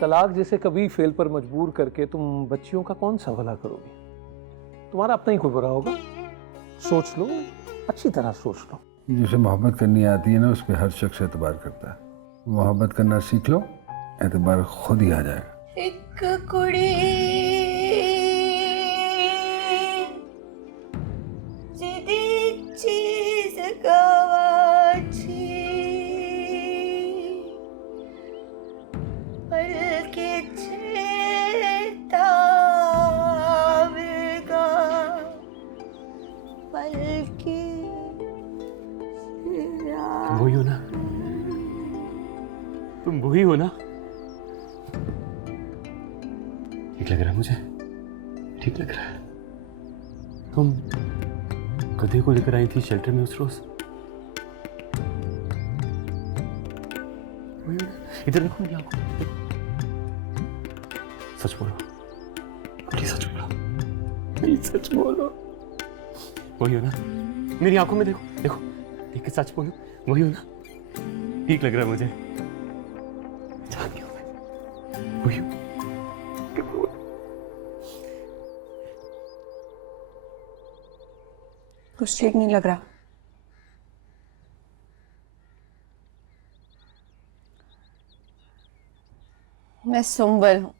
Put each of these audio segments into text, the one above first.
तलाक जैसे कभी फेल पर मजबूर करके तुम बच्चियों का कौन सा भला करोगे? तुम्हारा अपना ही कोई बुरा होगा। सोच लो, अच्छी तरह सोच लो। जिसे मोहब्बत करनी आती है ना, उस पर हर शख्स एतबार करता है। मोहब्बत करना सीख लो, एतबार खुद ही आ जाएगा। एक कुड़ी जिदी चीज गवाची बल्कि चेतावेगा बल्कि तुम वही हो ना? तुम वही हो ना? ठीक लग रहा है मुझे, ठीक लग रहा है। तुम गधे को लेकर आई थी शेल्टर में उस रोज। इधर देखो मेरी आंखों में। सच बोलो, प्लीज सच बोलो, प्लीज सच बोलो। वही हो ना? मेरी आंखों में देखो, देखो देख के सच बोलो, वही हो ना? ठीक लग रहा है मुझे। जानती हूँ मैं, वही हूँ। कुछ ठीक नहीं लग रहा। मैं सुंबल हूं,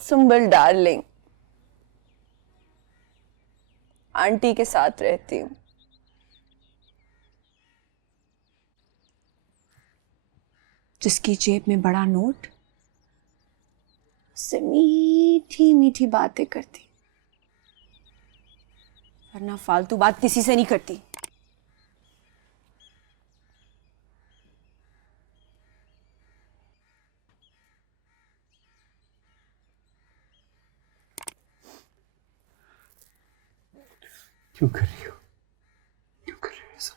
सुंबल डार्लिंग। आंटी के साथ रहती हूँ। जिसकी जेब में बड़ा नोट, उससे मीठी मीठी बातें करती, वरना फालतू बात किसी से नहीं करती। क्यों कर रही हो? क्यों कर रही हो ऐसा?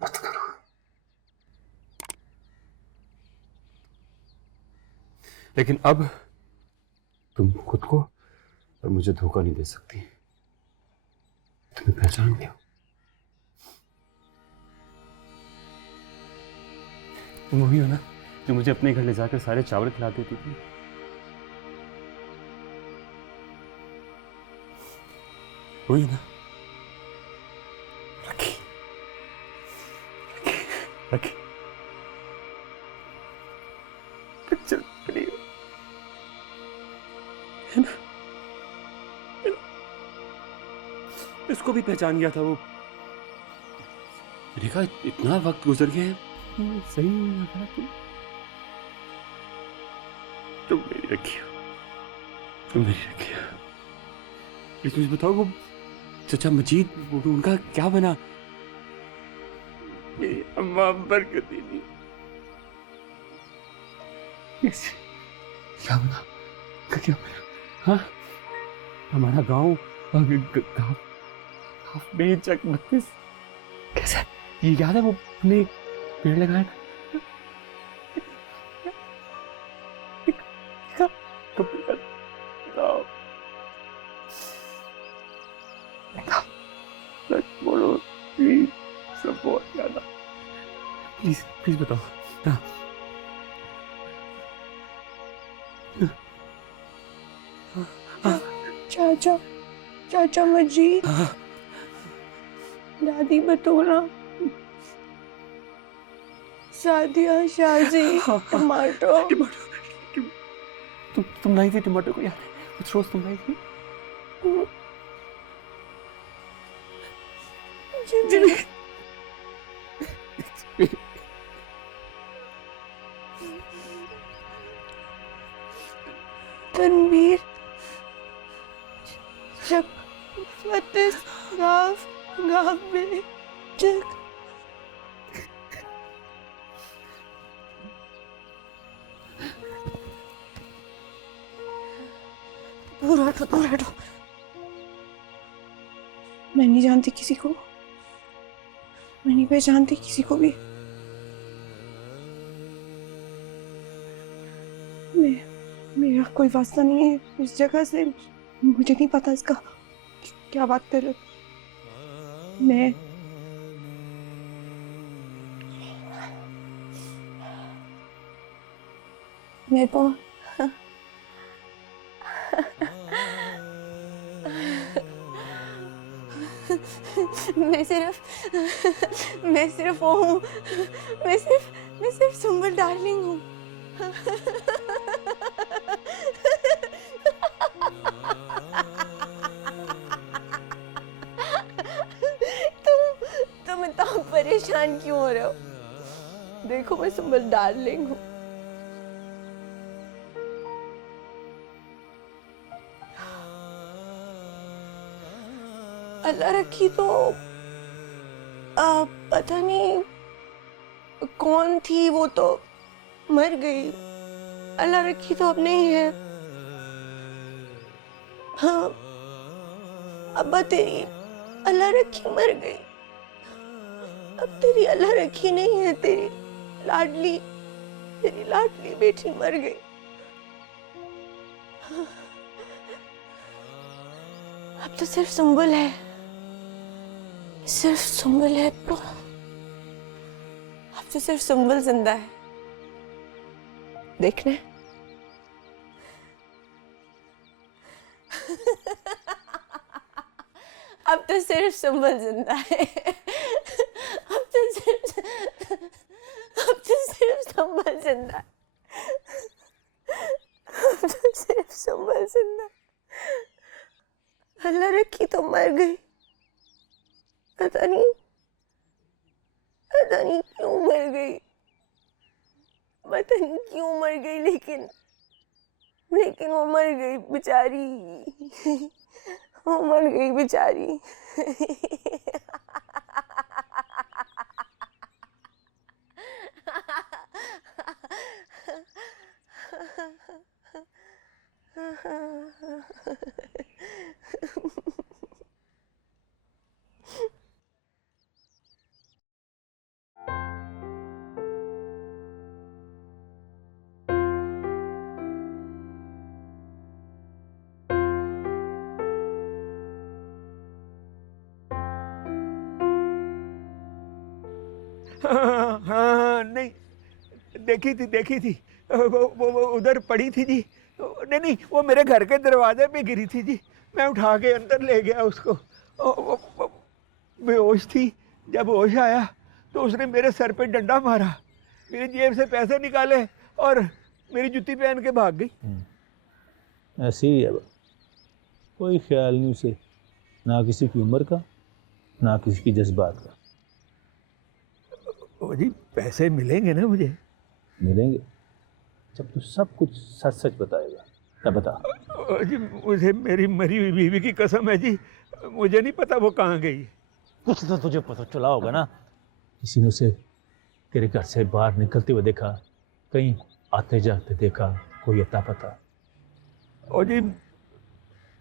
मत करो। लेकिन अब तुम खुद को और मुझे धोखा नहीं दे सकती। तुम्हें पहचान लिया। तुम वही हो ना जो मुझे अपने घर ले जाकर सारे चावल खिला देती थी? वही ना? रखी रखी रखी पिक्चर बनी है ना? इसको भी पहचान गया था वो। देखा इतना वक्त गुजर गया है, सही नहीं लगा तुम मेरी रखी हो, तुम मेरी रखी हो। प्लीज मुझे बताओ वो चचा मजीद, उनका क्या बना? मेरी अम्मा बरकत दीदी क्या बना? क्या बना? हाँ, हमारा गांव गांव बेचक 32 कैसे? ये याद है वो अपने पेड़ लगाया था? बोलो प्लीज, सब बहुत याद आ। प्लीज प्लीज बताओ ना। चाचा, चाचा मजीद, दादी बतौला, सादिया, शाजी, टमाटो। तुम लाई थी टमाटो को याद है? कुछ रोज तुम लाई थी। तनवीर, चक, 32 गाव में चक। दूर हटो, दूर हटो। मैं नहीं जानती किसी को, मैं नहीं पहचानती किसी को भी। मेरा कोई वास्ता नहीं है इस जगह से। मुझे नहीं पता इसका क्या बात कर रहे हो। मेरे को मैं सिर्फ वो हूँ, मैं सिर्फ सुंबल डार्लिंग हूँ। तुम इतना परेशान क्यों हो रहे हो? देखो मैं सुंबल डार्लिंग हूँ। अल्लाह रखी तो पता नहीं कौन थी, वो तो मर गई। अल्लाह रखी तो अब नहीं है। हाँ, अब्बा तेरी अल्लाह रखी मर गई। अब तेरी अल्लाह रखी नहीं है, तेरी लाडली बेटी मर गई। अब तो सिर्फ सुंबल है, सिर्फ सुंबल है। अब तो सिर्फ सुंबल जिंदा है। देखना अब तो सिर्फ सुंबल जिंदा है। अब तो सिर्फ सुंबल जिंदा है। अब तो सिर्फ सुंबल जिंदा है। अल्लाह रखी तो मर गई। पता नहीं क्यों मर गई, पता नहीं क्यों मर गई, लेकिन वो मर गई बेचारी। वो मर गई बेचारी। हाँ, नहीं देखी थी वो उधर पड़ी थी जी। नहीं, वो मेरे घर के दरवाजे पे गिरी थी जी। मैं उठा के अंदर ले गया उसको। वो बेहोश थी। जब होश आया तो उसने मेरे सर पे डंडा मारा, मेरी जेब से पैसे निकाले और मेरी जूती पहन के भाग गई। ऐसे ही है, कोई ख्याल नहीं उसे, ना किसी की उम्र का ना किसी की जज्बात का। ओ जी, पैसे मिलेंगे ना मुझे? मिलेंगे जब तू सब कुछ सच सच बताएगा। तब बता। ओ जी, मुझे मेरी मरी हुई बीवी की कसम है जी, मुझे नहीं पता वो कहाँ गई। कुछ तो तुझे पता चला होगा ना, किसी ने उसे तेरे घर से बाहर निकलते हुए देखा, कहीं आते जाते देखा, कोई अता पता? ओ जी,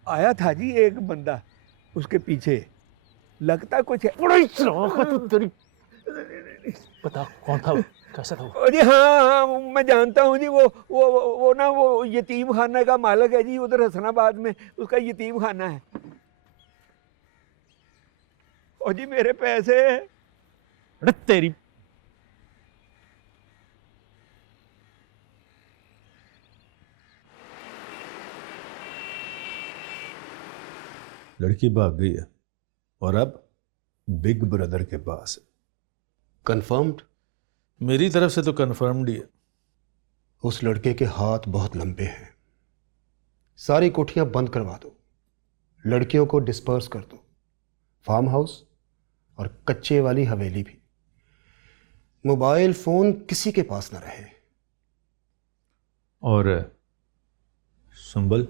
आया था जी एक बंदा, उसके पीछे लगता कुछ है। पता कौन था, कैसा था? ओ जी हाँ, मैं जानता हूँ जी। वो ना वो यतीम खाना का मालिक है जी, उधर हसनाबाद में उसका यतीम खाना है। ओ जी, मेरे पैसे। अरे तेरी, लड़की भाग गई है और अब बिग ब्रदर के पास है। कंफर्म्ड? मेरी तरफ से तो कंफर्म्ड ही है। उस लड़के के हाथ बहुत लंबे हैं। सारी कोठियां बंद करवा दो, लड़कियों को डिस्पर्स कर दो, फार्म हाउस और कच्चे वाली हवेली भी। मोबाइल फोन किसी के पास ना रहे। और संबल?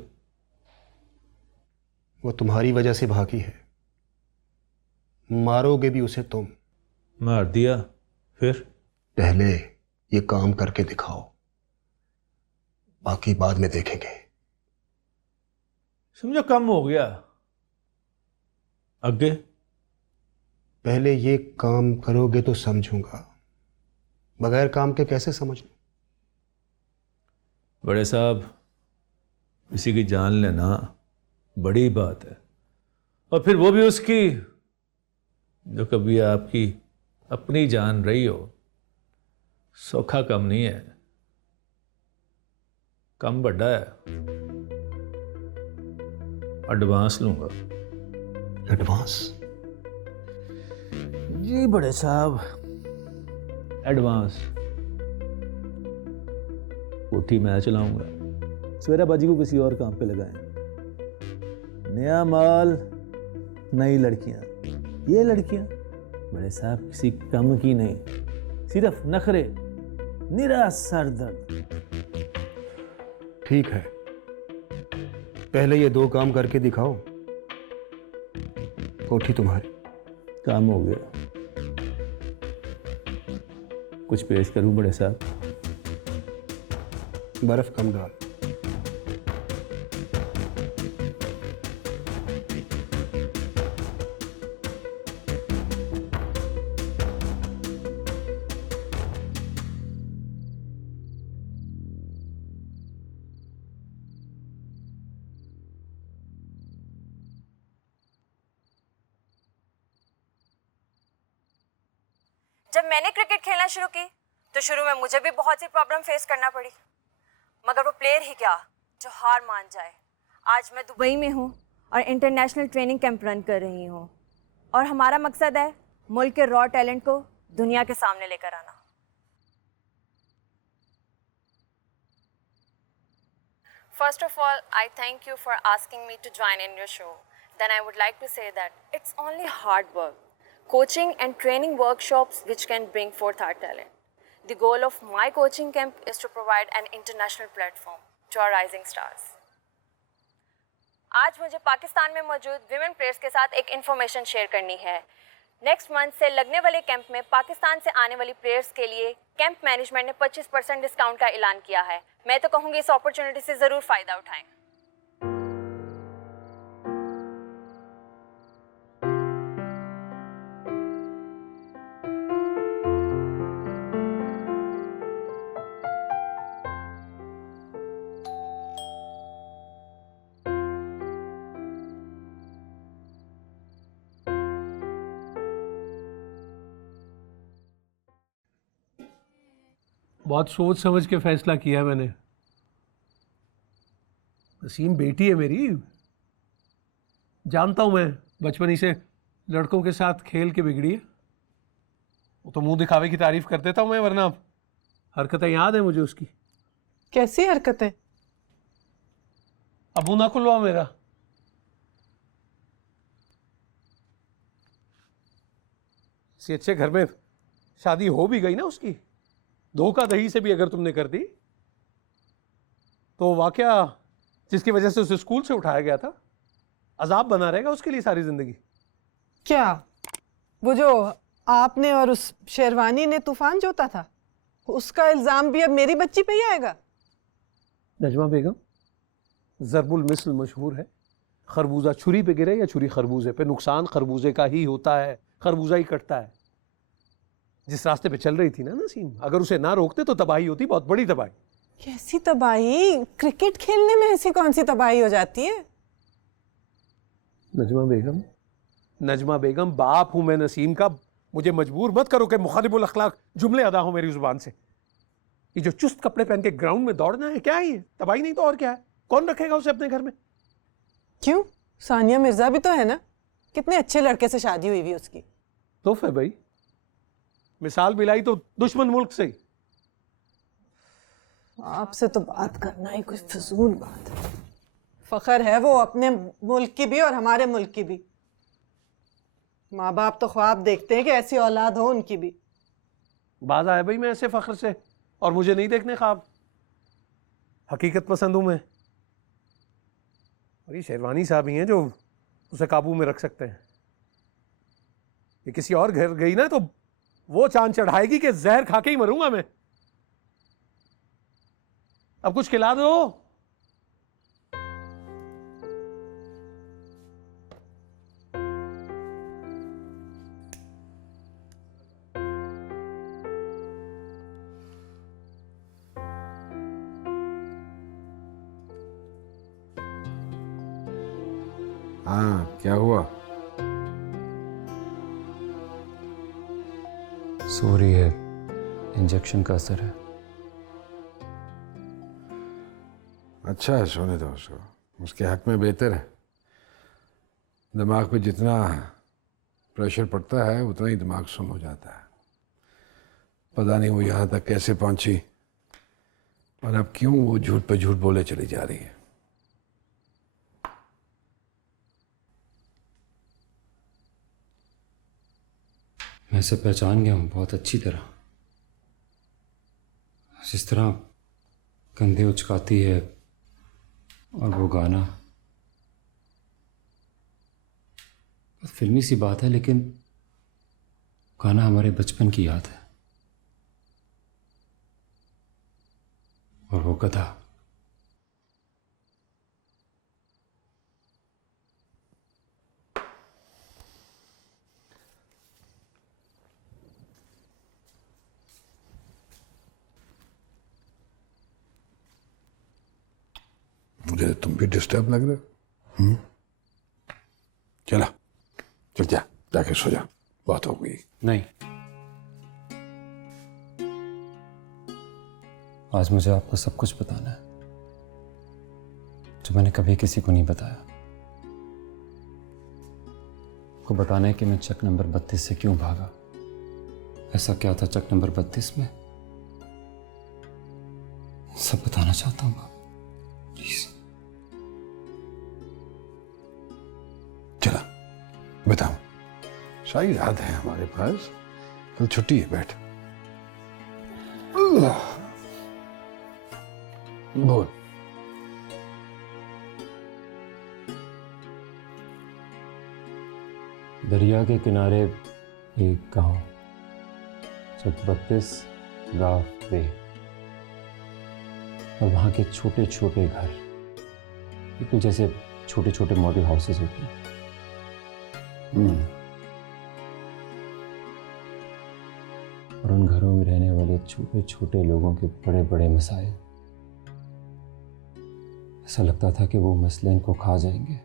वो तुम्हारी वजह से भागी है, मारोगे भी उसे तुम। मार दिया फिर? पहले ये काम करके दिखाओ, बाकी बाद में देखेंगे। समझो कम हो गया, आगे? पहले ये काम करोगे तो समझूंगा, बगैर काम के कैसे समझ लूं? बड़े साहब, किसी की जान लेना बड़ी बात है, और फिर वो भी उसकी जो कभी आपकी अपनी जान रही हो। सौखा कम नहीं है। कम बड़ा है, एडवांस लूंगा। एडवांस? जी बड़े साहब, एडवांस। कोठी मैं चलाऊंगा, सवेरा बाजी को किसी और काम पे लगाएं। नया माल, नई लड़कियां। ये लड़कियां बड़े साहब किसी कम की नहीं, सिर्फ नखरे, निरा सरदर्द। ठीक है, पहले ये 2 काम करके दिखाओ, कोठी तुम्हारी। काम हो गया। कुछ पेश करूं बड़े साहब? बर्फ कम डाल। जब मैंने क्रिकेट खेलना शुरू की तो शुरू में मुझे भी बहुत सी प्रॉब्लम फेस करना पड़ी, मगर वो प्लेयर ही क्या जो हार मान जाए। आज मैं दुबई में हूँ और इंटरनेशनल ट्रेनिंग कैंप रन कर रही हूँ, और हमारा मकसद है मुल्क के रॉ टैलेंट को दुनिया के सामने लेकर आना। First of all, I thank you for asking me to join in your show. Then I would like to say that it's only hard work, coaching and training workshops which can bring forth our talent. The goal of my coaching camp is to provide an international platform to our rising stars. आज मुझे पाकिस्तान में मौजूद women players के साथ एक information share करनी है। Next month से लगने वाले कैंप में पाकिस्तान से आने वाली प्लेयर्स के लिए कैंप मैनेजमेंट ने 25% डिस्काउंट का ऐलान किया है। मैं तो कहूँगी इस अपॉर्चुनिटी से ज़रूर फ़ायदा उठाएं। बहुत सोच समझ के फैसला किया है मैंने। नसीम बेटी है मेरी, जानता हूं मैं बचपन ही से लड़कों के साथ खेल के बिगड़ी है। वो तो मुंह दिखावे की तारीफ कर देता हूं मैं, वरना हरकतें याद है मुझे उसकी। कैसी हरकतें? अब मुंह ना खुलवाओ मेरा। इसी अच्छे घर में शादी हो भी गई ना उसकी, धोखा दही से भी अगर तुमने कर दी तो वाकया जिसकी वजह से उसे स्कूल से उठाया गया था अजाब बना रहेगा उसके लिए सारी जिंदगी। क्या वो जो आपने और उस शेरवानी ने तूफान जोता था, उसका इल्जाम भी अब मेरी बच्ची पे ही आएगा? नजमा बेगम, ज़रबुल मिसल मशहूर है, खरबूजा छुरी पे गिरे या छुरी खरबूजे पे, नुकसान खरबूजे का ही होता है, खरबूजा ही कटता है। जिस रास्ते पे चल रही थी ना नसीम, अगर उसे ना रोकते तो तबाही होती, बहुत बड़ी तबाही। कैसी तबाही? क्रिकेट खेलने में ऐसी कौन सी तबाही हो जाती है? नजमा बेगम बाप हूं मैं नसीम का, मुझे मजबूर मत करो कि मुखालिबुल अखलाक जुमले अदा हो मेरी जुबान से। ये जो चुस्त कपड़े पहन के ग्राउंड में दौड़ना है, क्या है ये? तबाही नहीं तो और क्या है? कौन रखेगा उसे अपने घर में? क्यों, सानिया मिर्जा भी तो है ना, कितने अच्छे लड़के से शादी हुई हुई उसकी। तोहफे भाई, मिसाल मिलाई तो दुश्मन मुल्क से। आपसे तो बात करना ही कोई फजूल बात है। फखर है वो अपने मुल्क की भी और हमारे मुल्क की भी। माँ बाप तो ख्वाब देखते हैं कि ऐसी औलाद हो उनकी भी। बाज आया भाई मैं ऐसे फख्र से, और मुझे नहीं देखने ख्वाब। हकीकत पसंद हूं मैं। और ये शेरवानी साहब ही हैं जो उसे काबू में रख सकते हैं। ये किसी और घर गई ना तो वो चांद चढ़ाएगी कि जहर खा के ही मरूंगा मैं। अब कुछ खिला दो। हाँ, क्या हुआ? सॉरी है, इंजेक्शन का असर है। अच्छा है, सोने दो उसको, उसके हक में बेहतर है। दिमाग पे जितना प्रेशर पड़ता है उतना ही दिमाग सुन हो जाता है। पता नहीं वो यहाँ तक कैसे पहुंची और अब क्यों वो झूठ पे झूठ बोले चली जा रही है। मैं इसे पहचान गया हूँ बहुत अच्छी तरह। जिस तरह कंधे उचकाती है और वो गाना, बहुत फिल्मी सी बात है लेकिन गाना हमारे बचपन की याद है। और वो गधा, मुझे तुम भी डिस्टर्ब लग रहे हो। चला चल, जा जाके सो जा, बात हो गई। नहीं, आज मुझे आपको सब कुछ बताना है जो मैंने कभी किसी को नहीं बताया। आपको बताना है कि मैं चक नंबर 32 से क्यों भागा। ऐसा क्या था चक नंबर 32 में, सब बताना चाहता हूँ प्लीज। चला बताऊं, सारी रात है हमारे पास, कल छुट्टी है, बैठ। बोल। दरिया के किनारे एक गांव, चक 32 गांव पे, और वहां के छोटे छोटे घर, बिल्कुल जैसे छोटे छोटे मॉडल हाउसेस होते हैं। और उन घरों में रहने वाले छोटे छोटे लोगों के बड़े बड़े मसाइल, ऐसा लगता था कि वो मसले इनको खा जाएंगे।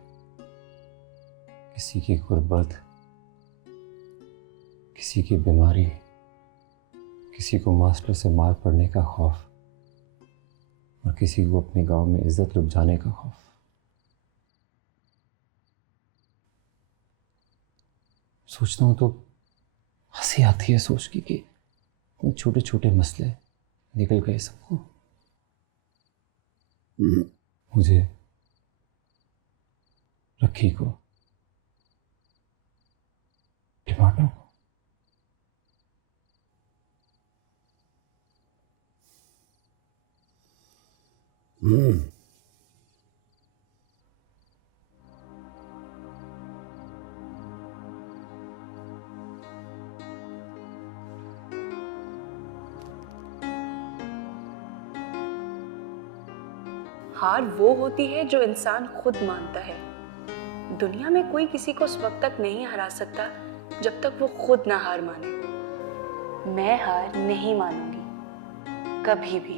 किसी की गुर्बत, किसी की बीमारी, किसी को मास्टर से मार पड़ने का खौफ, और किसी को अपने गांव में इज्जत लुट जाने का खौफ। सोचता हूं तो हंसी आती है सोच के कि इतने छोटे छोटे मसले निकल गए सबको। मुझे, रखी को, टमाटो को। हार वो होती है जो इंसान खुद मानता है। दुनिया में कोई किसी को उस वक्त तक नहीं हरा सकता जब तक वो खुद ना हार माने। मैं हार नहीं मानूंगी कभी भी।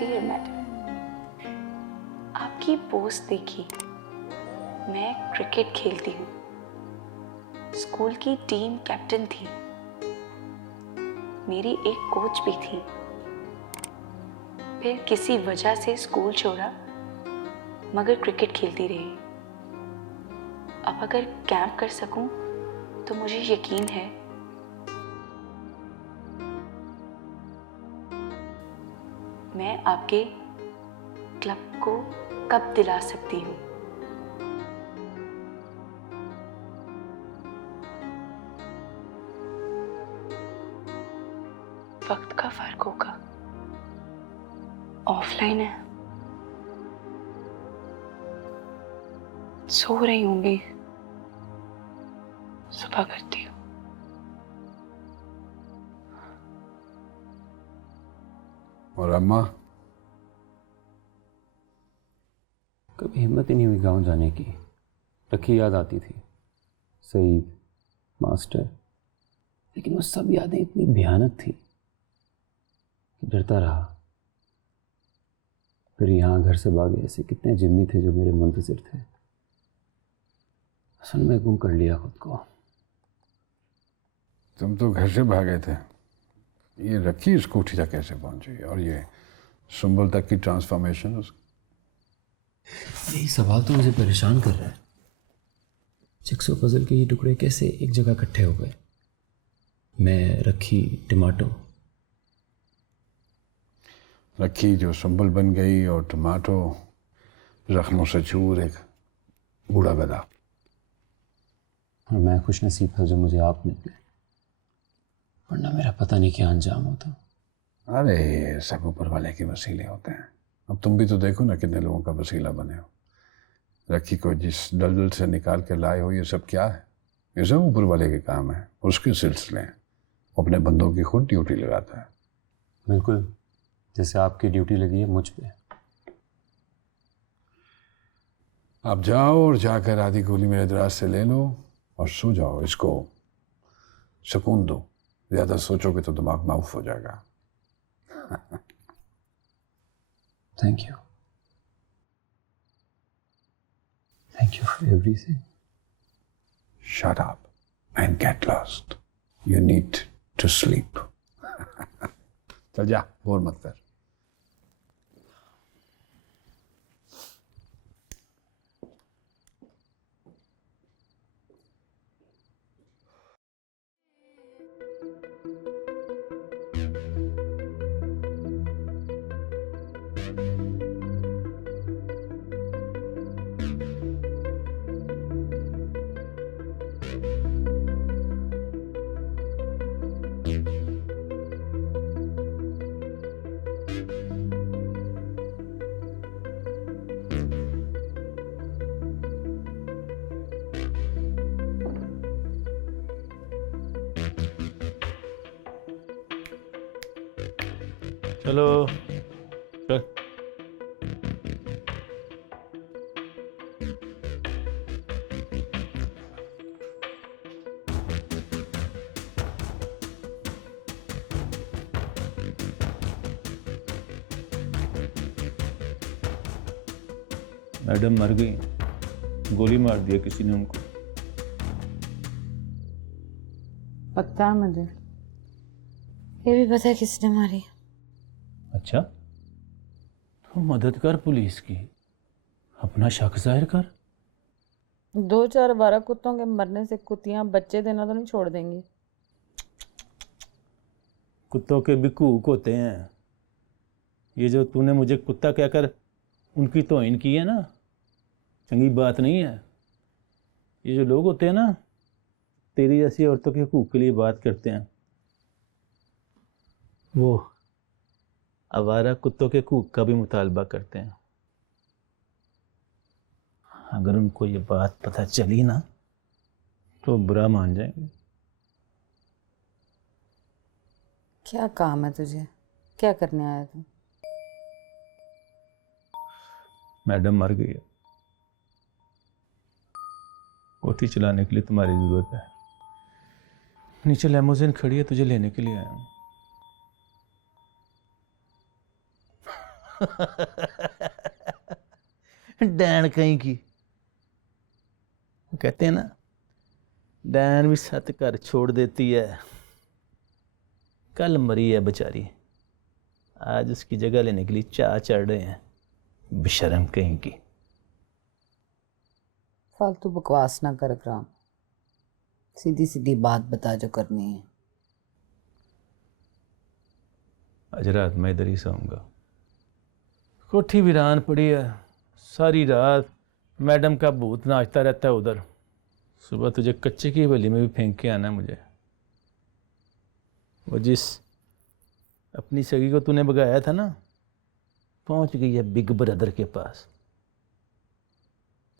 डियर मैडम, आपकी पोस्ट देखी, मैं क्रिकेट खेलती हूँ, स्कूल की टीम कैप्टन थी, मेरी एक कोच भी थी। फिर किसी वजह से स्कूल छोड़ा मगर क्रिकेट खेलती रही। अब अगर कैंप कर सकूं तो मुझे यकीन है मैं आपके क्लब को कप दिला सकती हूँ। वक्त का फर्क होगा, ऑफलाइन है, सो रही होंगी, सुबह करती हूँ। और अम्मा? कभी हिम्मत ही नहीं हुई गांव जाने की। रखी याद आती थी, सईद, मास्टर, लेकिन वो सब यादें इतनी भयानक थी कि डरता रहा। फिर यहाँ घर से भागे ऐसे कितने जिम्मी थे जो मेरे मुंतज़िर थे। असल में गुम कर लिया खुद को। तुम तो घर से भागे थे, ये रखी इस कोठी तक कैसे पहुंची? और ये सुंबल तक की ट्रांसफॉर्मेशन, यही सवाल तो मुझे परेशान कर रहा है। जिक्सो पजल के ये टुकड़े कैसे एक जगह इकट्ठे हो गए? मैं, रखी, टमाटो। रखी जो सुंबल बन गई और टमाटो जख्मों से चूर एक बूढ़ा गधा। और मैं खुश नसीब था जो मुझे आप मिल गए, वरना मेरा पता नहीं क्या अंजाम होता। अरे सब ऊपर वाले के वसीले होते हैं। अब तुम भी तो देखो ना कितने लोगों का वसीला बने हो। रखी को जिस दलदल से निकाल के लाए हो, ये सब क्या है? ये सब ऊपर वाले के काम है, उसके सिलसिले हैं। अपने बंदों की खुद ड्यूटी लगाता है। बिल्कुल जैसे आपकी ड्यूटी लगी है मुझ पे। आप जाओ और जाकर आधी गोली मेरे दराज से ले लो और सो जाओ। इसको सुकून दो, ज़्यादा सोचोगे तो दिमाग माउफ हो जाएगा। Thank you, thank you for everything. Shut up and get lost. You need to sleep. चल जा, बोर मत कर। चलो चल। मैडम मर गई, गोली मार दिया किसी ने उनको। पता है मुझे, ये भी पता है किसने मारी। अच्छा, तो मदद कर पुलिस की, अपना शक जाहिर कर। 2-4 कुत्तों के मरने से कुत्तियां बच्चे देना तो नहीं छोड़ देंगी। कुत्तों के भी कूक होते हैं। ये जो तूने मुझे कुत्ता कहकर उनकी तौहीन की है ना, चंगी बात नहीं है। ये जो लोग होते हैं ना, तेरी जैसी औरतों के हकूक़ के लिए बात करते हैं, वो आवारा कुत्तों के हकूक़ का भी मुतालबा करते हैं। अगर उनको ये बात पता चली ना तो बुरा मान जाएंगे। क्या काम है तुझे, क्या करने आया तू? मैडम मर गई है, कोठी चलाने के लिए तुम्हारी ज़रूरत है। नीचे लेमोजिन खड़ी है, तुझे लेने के लिए आया हूँ। डैन कहीं की, कहते हैं ना, डैन भी 7 घर छोड़ देती है। कल मरी है बेचारी, आज उसकी जगह लेने के लिए चाह चढ़ रहे हैं बेशरम कहीं की। फालतू बकवास ना कर इकराम, सीधी सीधी बात बता जो करनी है। आज रात मैं इधर ही सोऊंगा। कोठी वीरान पड़ी है, सारी रात मैडम का भूत नाचता रहता है उधर। सुबह तुझे कच्चे की हवेली में भी फेंक के आना मुझे। वो जिस अपनी सगी को तूने भगाया था ना, पहुंच गई है बिग ब्रदर के पास।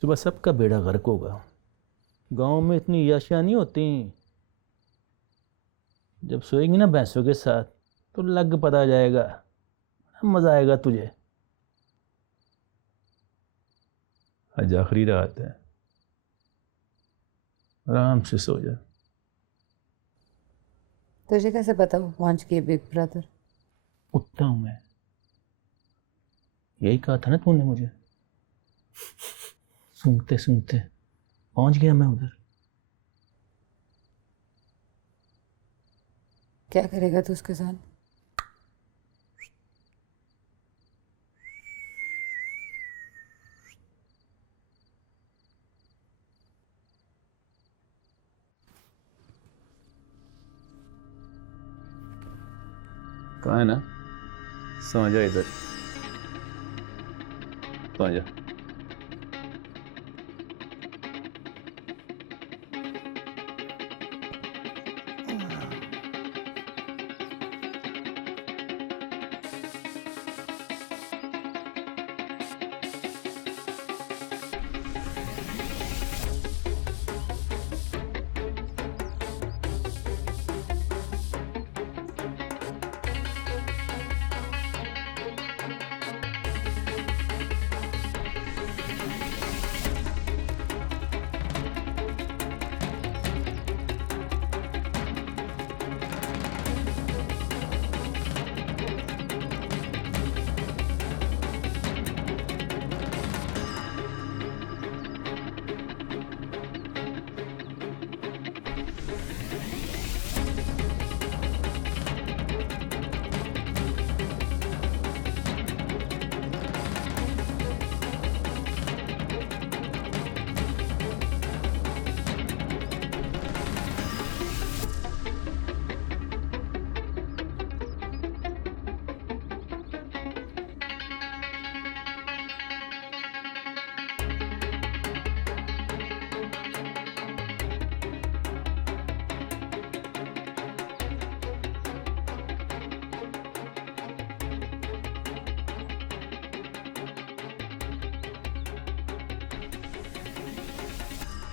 सुबह सबका बेड़ा गर्क होगा। गांव में इतनी याशियाँ नहीं होती। जब सोएंगी ना भैंसों के साथ तो लग पता जाएगा, मज़ा आएगा तुझे। आज आखिरी रात है, आराम से सो जा। तुझे कैसे पता वो पहुंच गए बिग ब्रदर? कुत्ता हूं मैं, यही कहा था ना तूने मुझे। सूंघते सूंघते पहुंच गया मैं उधर। क्या करेगा तू उसके साथ? कहाँ है ना? समझ जा इधर, समझ जा।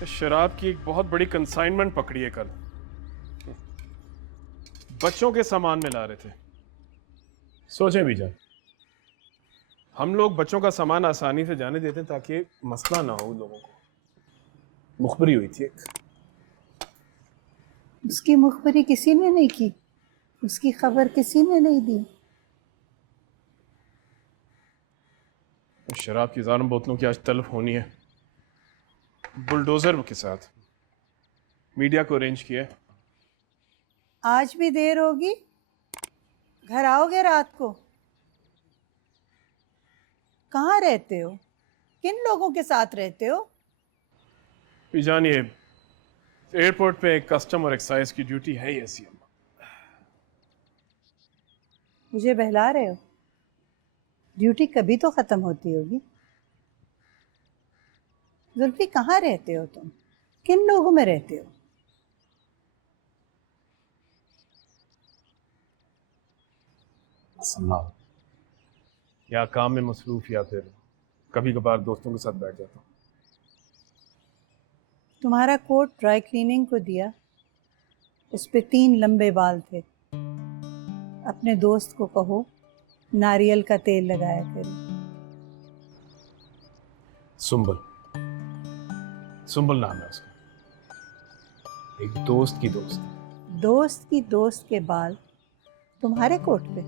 शराब की एक बहुत बड़ी कंसाइनमेंट पकड़ी है कल। बच्चों के सामान में ला रहे थे। सोचें भी जान, हम लोग बच्चों का सामान आसानी से जाने देते हैं ताकि मसला ना हो लोगों को। मुखबरी हुई थी एक। उसकी मुखबरी किसी ने नहीं की, उसकी खबर किसी ने नहीं दी। शराब की 1000 बोतलों की आज तलब होनी है बुलडोजर के साथ। मीडिया को अरेंज किया है। आज भी देर होगी? घर आओगे रात को? कहाँ रहते हो? किन लोगों के साथ रहते हो? जानिए, एयरपोर्ट पे कस्टम और एक्साइज की ड्यूटी है ही ऐसी। मुझे बहला रहे हो? ड्यूटी कभी तो खत्म होती होगी। जुल्फी, कहाँ रहते हो तुम? किन लोगों में रहते हो? या काम में मसरूफ या फिर कभी कभार दोस्तों के साथ बैठ जाता हूँ। तुम्हारा कोट ड्राई क्लीनिंग को दिया, उस पे 3 लंबे बाल थे। अपने दोस्त को कहो नारियल का तेल लगाया करे। सुंबल नाम है उसका। एक दोस्त की दोस्त। दोस्त की दोस्त के बाल तुम्हारे कोट पे?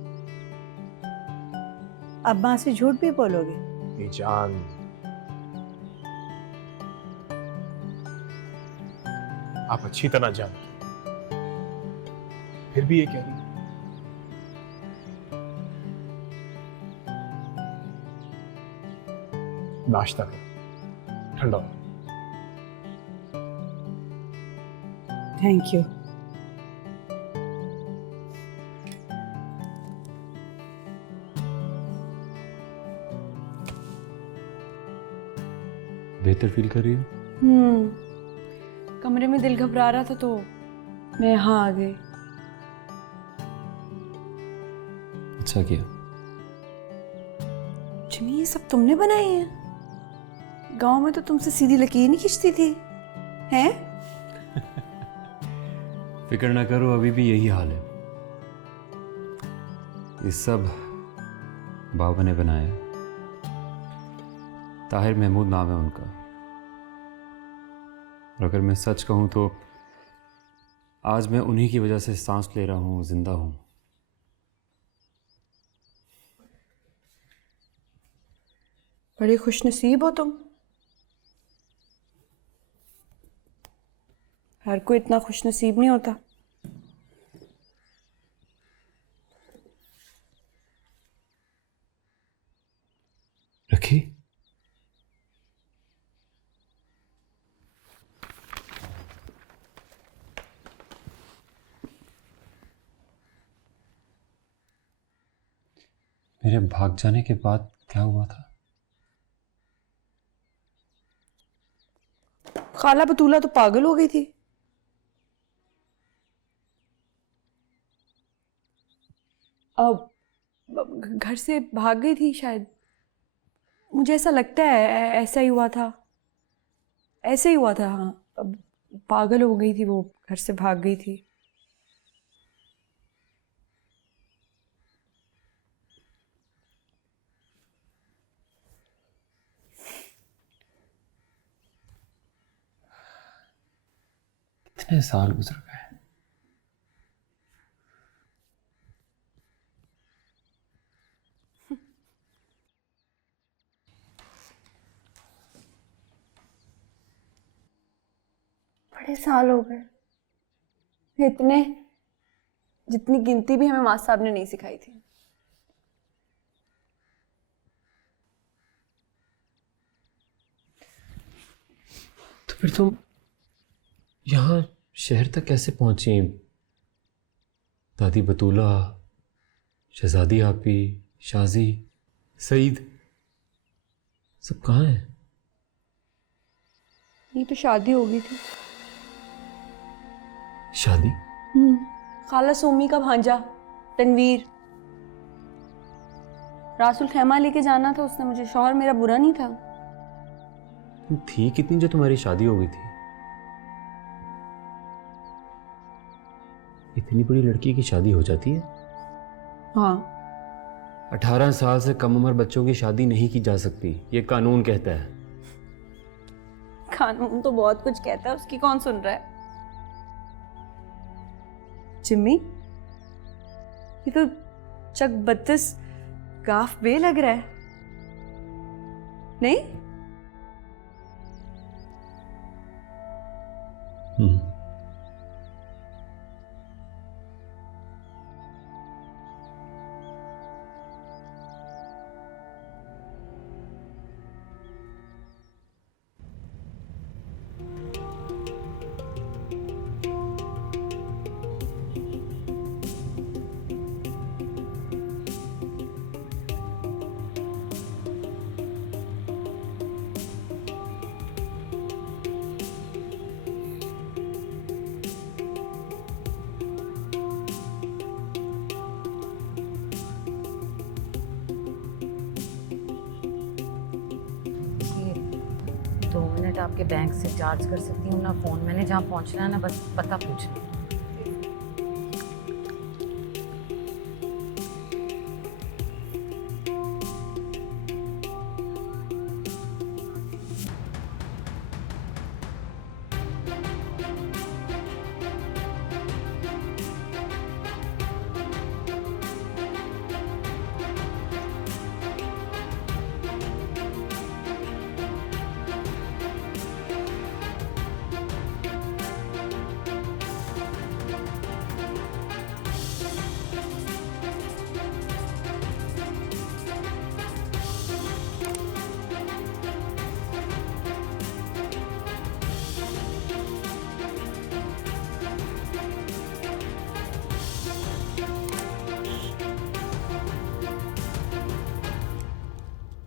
अब माँ से झूठ भी बोलोगे? जान, आप अच्छी तरह जानती, फिर भी ये कह रही। नाश्ता कर, ठंडा हो। Thank you. बेहतर फील कर रही हो? कमरे में दिल घबरा रहा था तो मैं यहाँ आ गई। अच्छा किया। जिमी, ये सब तुमने बनाए हैं? गांव में तो तुमसे सीधी लकीर नहीं खींचती थी, हैं? फिक्र ना करो, अभी भी यही हाल है। ये सब बाबा ने बनाया। ताहिर महमूद नाम है उनका। और अगर मैं सच कहूं तो आज मैं उन्हीं की वजह से सांस ले रहा हूँ, जिंदा हूँ। बड़े खुशनसीब हो तुम। हर कोई इतना खुशनसीब नहीं होता। रखी? मेरे भाग जाने के बाद क्या हुआ था? खाला बतूला तो पागल हो गई थी। अब घर से भाग गई थी शायद, मुझे ऐसा लगता है। ऐसा ही हुआ था, ऐसे ही हुआ था। हाँ, अब पागल हो गई थी वो, घर से भाग गई थी। कितने साल गुजर गए। बड़े साल हो गए, इतने जितनी गिनती भी हमें मास्टर साहब ने नहीं सिखाई थी। तो फिर तुम यहाँ शहर तक कैसे पहुंची? दादी बतूला, शहजादी आपी, शाजी, सईद, सब कहाँ हैं? ये तो शादी हो गई थी। शादी? खाला सोमी का भांजा तनवीर। रासुल खैमा लेके जाना था उसने मुझे। शौहर मेरा बुरा नहीं था। तुम थी कितनी जो तुम्हारी शादी हो गई थी? इतनी बड़ी लड़की की शादी हो जाती है? हाँ। 18 साल से कम उम्र बच्चों की शादी नहीं की जा सकती, ये कानून कहता है। कानून तो बहुत कुछ कहता है, उसकी कौन सुन रहा है? जिम्मी, ये तो चक 32 गाफ बे लग रहा है, नहीं? आपके बैंक से चार्ज कर सकती हूँ ना फ़ोन। मैंने जहाँ पहुँचना है ना, बस पता पूछना।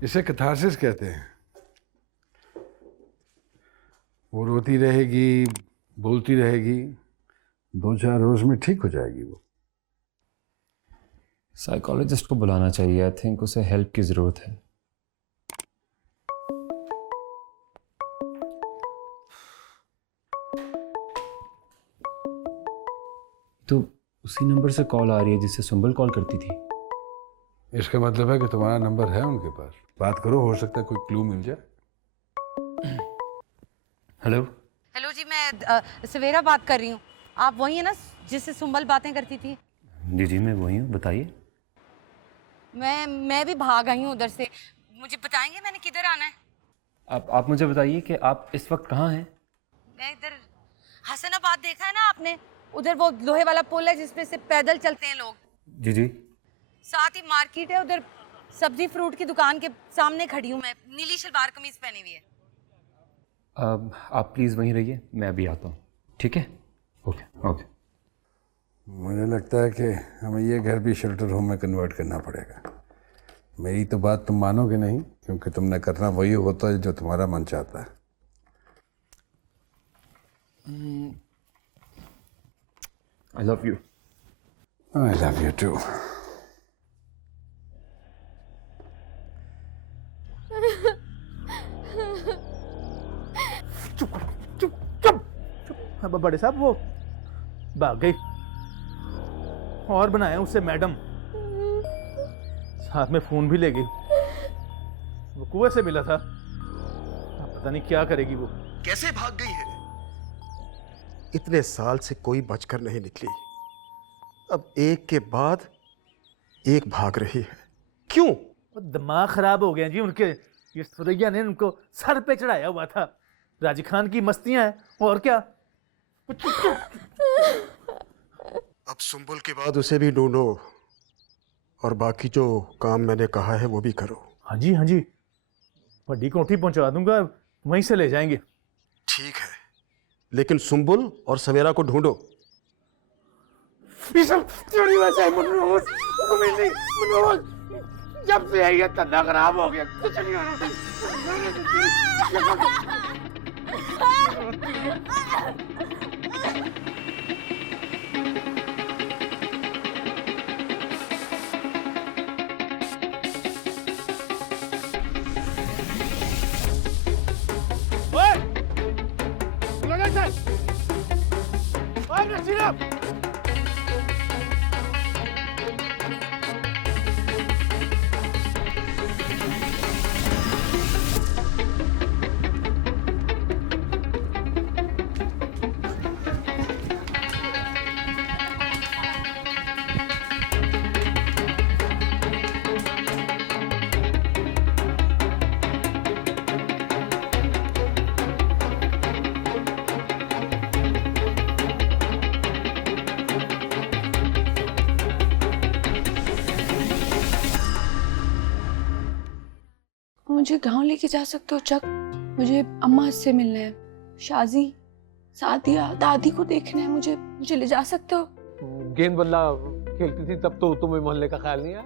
इसे कैथारसिस कहते हैं। वो रोती रहेगी, बोलती रहेगी, 2-4 रोज में ठीक हो जाएगी वो। साइकोलॉजिस्ट को बुलाना चाहिए। आई थिंक उसे हेल्प की ज़रूरत है। तो उसी नंबर से कॉल आ रही है जिससे सुंबल कॉल करती थी। इसका मतलब है कि तुम्हारा नंबर है उनके पास। बात करो, हो सकता है कोई क्लू मिल जाए। हेलो हेलो जी, मैं सवेरा बात कर रही हूँ। आप वही है ना जिससे सुंबल बातें करती थी? जी जी मैं वही हूँ, बताइए। मैं भी भाग आई हूँ उधर से। मुझे बताएंगे मैंने किधर आना है? आप मुझे बताइए कि आप इस वक्त कहाँ हैं? मैं इधर हसनाबाद देखा है ना आपने? उधर वो लोहे वाला पुल है जिसपे से पैदल चलते हैं लोग। जी जी। साथ ही मार्केट है, उधर सब्जी फ्रूट की दुकान के सामने खड़ी हूँ मैं। नीली शलवार कमीज पहनी हुई है। आप प्लीज़ वहीं रहिए, मैं अभी आता हूँ, ठीक है? Okay okay. मुझे लगता है कि हमें ये घर भी शेल्टर होम में कन्वर्ट करना पड़ेगा। मेरी तो बात तुम मानोगे नहीं, क्योंकि तुमने करना वही होता है जो तुम्हारा मन चाहता है। I love you. I love you too. अब बड़े साहब वो भाग गई और बनाया उससे मैडम, साथ में फोन भी ले गई। वो कुएं से मिला था, अब पता नहीं क्या करेगी वो। कैसे भाग गई है? इतने साल से कोई बचकर नहीं निकली, अब एक के बाद एक भाग रही है। क्यों? वो दिमाग खराब हो गया जी उनके। ये सुरैया ने उनको सर पे चढ़ाया हुआ था। राजी खान की मस्तियां हैं और क्या। अब सुंबुल के बाद उसे भी ढूंढो और बाकी जो काम मैंने कहा है वो भी करो। हाँ जी हाँ जी, बड़ी कोठी पहुंचा दूंगा, वहीं से ले जाएंगे। ठीक है, लेकिन सुंबुल और सवेरा को ढूंढो। जब से आई है धंधा खराब हो गया, कुछ नहीं होना। मुझे गांव लेके जा सकते हो चक? मुझे अम्मा से मिलना है, शाजी, सादिया, दादी को देखना है। मुझे ले जा सकते हो? गेंद बल्ला खेलती थी तब तो तुम्हें मोहल्ले का ख्याल नहीं आया?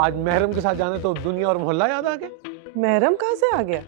आज महरम के साथ जाने तो दुनिया और मोहल्ला याद आ गया। महरम कहाँ से आ गया?